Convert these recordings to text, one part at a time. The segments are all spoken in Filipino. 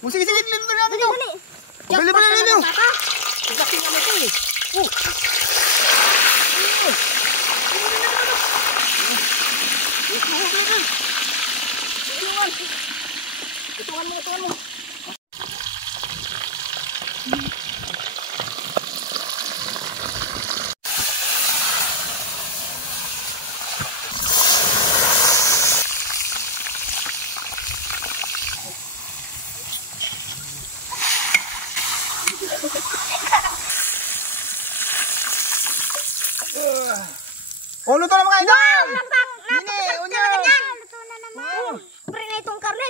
Sige, limutan natin ito. Bili ninyo. Pagkakin naman ito eh. Tutungan mo. Oh, luto na mga idol! Ini, unyo! Luto na naman. Pre na itong karne.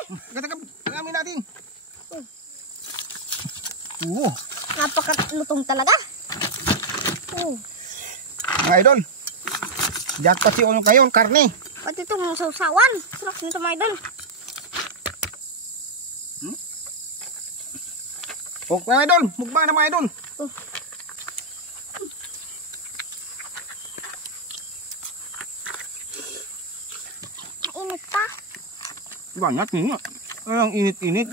Tagamin natin. Napakalutong talaga. Mga idol, jackpot si unyo kayo, karne. Pati itong sausawan. Sarap nito mga idol. Oh, mga idol, mukbang na mga idol. Init pa. Banyak nih. Yang init-init.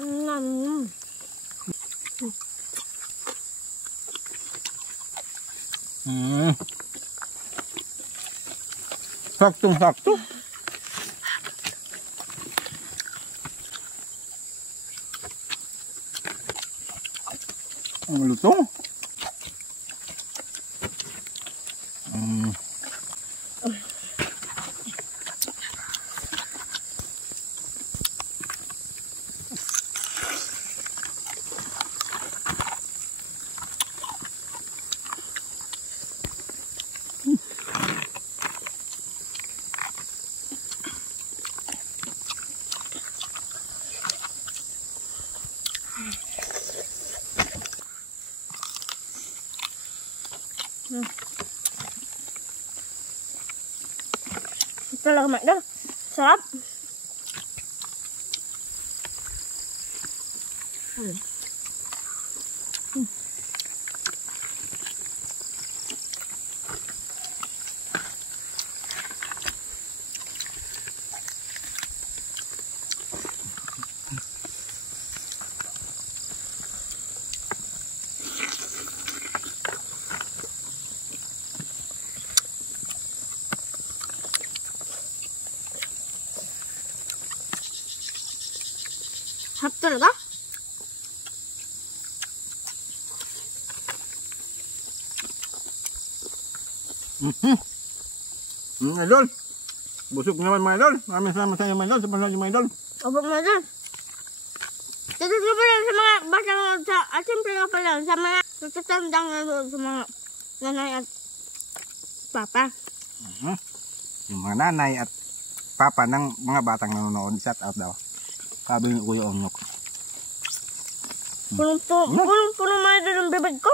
Sakto. Ang luto. Talaga mga idol. Sarap. Sarap talaga. Idol. Busog naman mga idol. Maraming salamat sa inyo mga idol. Sa panonood mga idol. Opo mga idol. Tutok ko pala sa mga batang at siyempre nga pala sa mga natatandang nanonood sa mga nanay at papa. Yung mga nanay at papa ng mga batang nanonood. Shout out daw. Sabi ni Kuya Onyok. Punong-puno mga idol ang bibig ko.